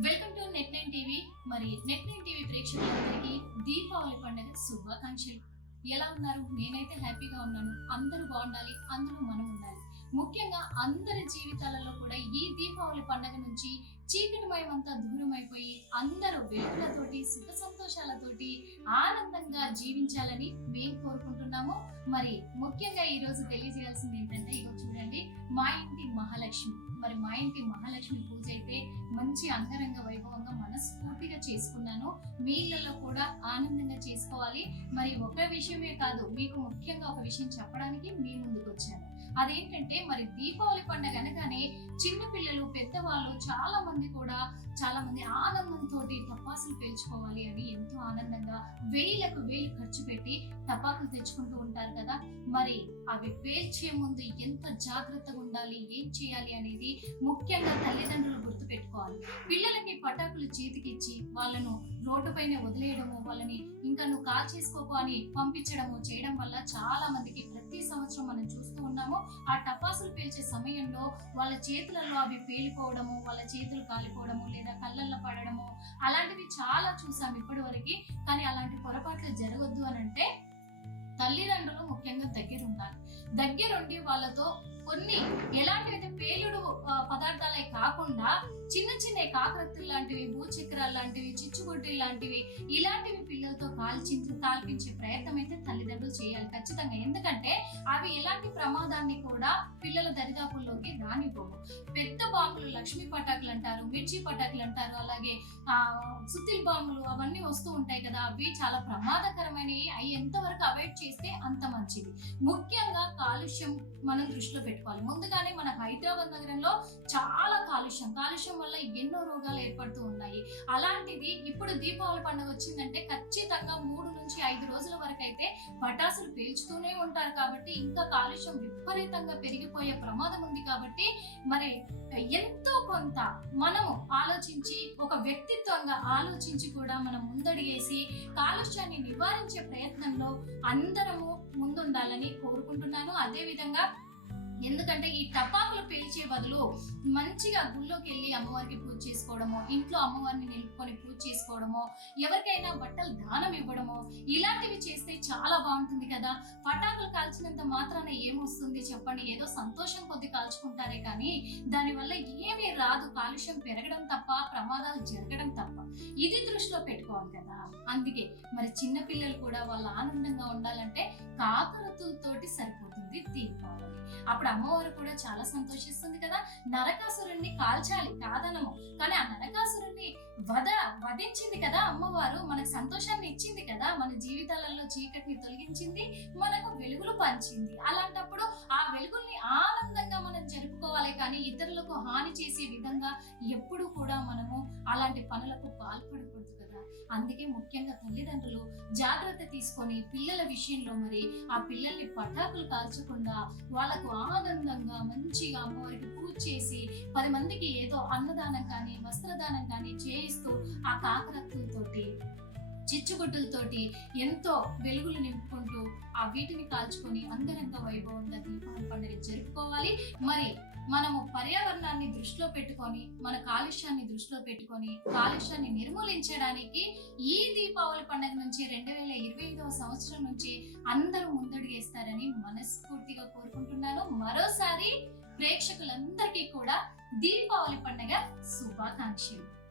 Welcome to net nine TV. మరి net nine TV ప్రేక్షకులందరికీ దీపావళి పండుగ శుభాకాంక్షలు. ఎలా ఉన్నారు? నేనైతే హ్యాపీగా ఉన్నాను. అందరూ బాగుండాలి అందరూ మనం ఉండాలి. ముఖ్యంగా అందరి జీవితాలలో కూడా ఈ దీపావళి పండుగ నుంచి చీకటిమయం అంతా దూరం అయిపోయి అందరూ వెలుగులతోటి సుఖ సంతోషాలతోటి ఆనందంగా జీవించాలని మేము కోరుకుంటున్నాము. మరి ముఖ్యంగా ఈ రోజు తెలియజేయాల్సింది ఏంటంటే ఇక చూడండి మా ఇంటి మహాలక్ష్మి. మరి మా ఇంటి మహాలక్ష్మి పూజ అయితే మంచి అంగరంగ వైభవంగా మనస్ఫూర్తిగా చేసుకున్నాను. మీ ఇళ్ళలో కూడా ఆనందంగా చేసుకోవాలి. మరి ఒక విషయమే కాదు మీకు ముఖ్యంగా ఒక విషయం చెప్పడానికి మీ ముందుకు వచ్చాను. అదేంటంటే మరి దీపావళి పండుగ అనగానే చిన్నపిల్లలు పెద్దవాళ్ళు చాలా మంది కూడా చాలా మంది ఆనందంతో టపాసులు పేల్చుకోవాలి అని ఎంతో ఆనందంగా వేలకు వేలు ఖర్చు పెట్టి టపాకులు తెచ్చుకుంటూ ఉంటారు కదా. మరి అవి పేల్చే ముందు ఎంత జాగ్రత్తగా ఉండాలి ఏం చేయాలి అనేది ముఖ్యంగా తల్లిదండ్రులు గుర్తు పెట్టుకోవాలి పిల్లలకి పటాకులు చేతికిచ్చి వాళ్ళను రోడ్డుపైనే వదిలేయడము వాళ్ళని ఇంకా నువ్వు కాల్ చేసుకోకు అని పంపించడము చేయడం వల్ల చాలా మందికి ప్రతి సంవత్సరం మనం చూస్తూ ఉన్నాము. ఆ టపాసులు పేల్చే సమయంలో వాళ్ళ చేతులలో అవి పేలిపోవడము వాళ్ళ చేతులు కాలిపోవడము లేదా కళ్ళల్లో పడడము అలాంటివి చాలా చూసాం ఇప్పటి వరకు కానీ అలాంటి పొరపాట్లు జరగొద్దు అని అంటే తల్లిదండ్రులు ముఖ్యంగా దగ్గరుండి వాళ్ళతో కొన్ని ఎలాంటివైతే పేలుడు పదార్థాలే కాకుండా చిన్న చిన్న కాకరత్తులు లాంటివి భూచక్రాలు లాంటివి చిచ్చుబొడ్డి లాంటివి ఇలాంటివి పిల్లలతో కాల్చి కాల్పించే ప్రయత్నం అయితే తల్లిదండ్రులు చేయాలి ఖచ్చితంగా. ఎందుకంటే అవి ఎలాంటి ప్రమాదాన్ని కూడా పిల్లల దరిదాపుల్లోకి రానిపోవు పెద్ద బాంబులు లక్ష్మీ పటాకులు అంటారు మిర్చి పటాకులు అంటారు అలాగే ఆ సుత్తిల్ బాంబులు అవన్నీ వస్తూ ఉంటాయి కదా అవి చాలా ప్రమాదకరమైనవి. అవి ఎంతవరకు అవాయిడ్ చేస్తే అంత మంచిది. ముఖ్యంగా కాలుష్యం మనం దృష్టిలో పెట్టుకోవాలి ముందుగానే మన హైదరాబాద్ నగరంలో చాలా కాలుష్యం. కాలుష్యం వల్ల ఎన్నో రోగాలు ఏర్పడుతూ ఉన్నాయి. అలాంటిది ఇప్పుడు దీపావళి పండుగ వచ్చిందంటే ఖచ్చితంగా మూడు నుంచి ఐదు రోజుల వరకు అయితే పటాసులు పేల్చుతూనే ఉంటారు కాబట్టి ఇంకా కాలుష్యం విపరీతంగా పెరిగిపోయే ప్రమాదం ఉంది కాబట్టి మరి ఎంతో కొంత మనము ఆలోచించి ఒక వ్యక్తిత్వంగా ఆలోచించి కూడా మనం ముందడిగేసి కాలుష్యాన్ని నివారించే ప్రయత్నంలో అందరము ముందుండాలని కోరుకుంటున్నాను. అదేవిధంగా ఎందుకంటే ఈ టపాకులు పేల్చే బదులు మంచిగా గుళ్ళోకి వెళ్ళి అమ్మవారికి పూజ చేసుకోవడమో ఇంట్లో అమ్మవారిని నిలుపుకొని పూజ చేసుకోవడమో ఎవరికైనా బట్టలు దానం ఇవ్వడమో ఇలాంటివి చేస్తే చాలా బాగుంటుంది కదా. పటాకులు కాల్చినంత మాత్రాన ఏమొస్తుంది చెప్పండి? ఏదో సంతోషం కొద్ది కాల్చుకుంటారే కానీ దానివల్ల ఏమీ రాదు. కాలుష్యం పెరగడం తప్ప ప్రమాదాలు జరగడం తప్ప. ఇది దృష్టిలో పెట్టుకోవాలి కదా. అందుకే మరి చిన్న పిల్లలు కూడా వాళ్ళ ఆనందంగా ఉండాలంటే కాకరతులతోటి సరిపోతుంది దీపావళి. అప్పుడు అమ్మవారు కూడా చాలా సంతోషిస్తుంది కదా. నరకాసురుణ్ణి కాల్చాలి కాదనము కానీ ఆ నరకాసురుణ్ణి వధ వధించింది కదా అమ్మవారు. మనకు సంతోషాన్ని ఇచ్చింది కదా. మన జీవితాలలో చీకటిని తొలగించింది. మనకు వెలుగులు పంచింది. అలాంటప్పుడు ఆ వెలుగుల్ని ఆనందంగా మనం జరుపుకోవాలి కానీ ఇతరులకు హాని చేసే విధంగా ఎప్పుడు కూడా మనము అలాంటి పనులకు పాల్పడకూడదు. అందుకే ముఖ్యంగా తల్లిదండ్రులు జాగ్రత్త తీసుకొని పిల్లల విషయంలో మరి ఆ పిల్లల్ని పటాకులు కాల్చకుండా వాళ్ళకు ఆనందంగా మంచిగా అమ్మవారికి పూజ చేసి పది మందికి ఏదో అన్నదానం కానీ వస్త్రదానం కానీ చేయిస్తూ ఆ కాకరత్తులతోటి చిచ్చుబుడ్డలతోటి ఎంతో వెలుగులు నింపుకుంటూ ఆ వీటిని కాల్చుకొని అంగరంగ వైభవంగా దీపావళి పండుగ జరుపుకోవాలి. మరి మనము పర్యావరణాన్ని దృష్టిలో పెట్టుకొని మన కాలుష్యాన్ని దృష్టిలో పెట్టుకొని కాలుష్యాన్ని నిర్మూలించడానికి ఈ దీపావళి పండుగ నుంచి రెండు వేల ఇరవై ఐదవ సంవత్సరం నుంచి అందరూ ముందడుగేస్తారని మనస్ఫూర్తిగా కోరుకుంటున్నాను. మరోసారి ప్రేక్షకులందరికీ కూడా దీపావళి పండుగ శుభాకాంక్షలు.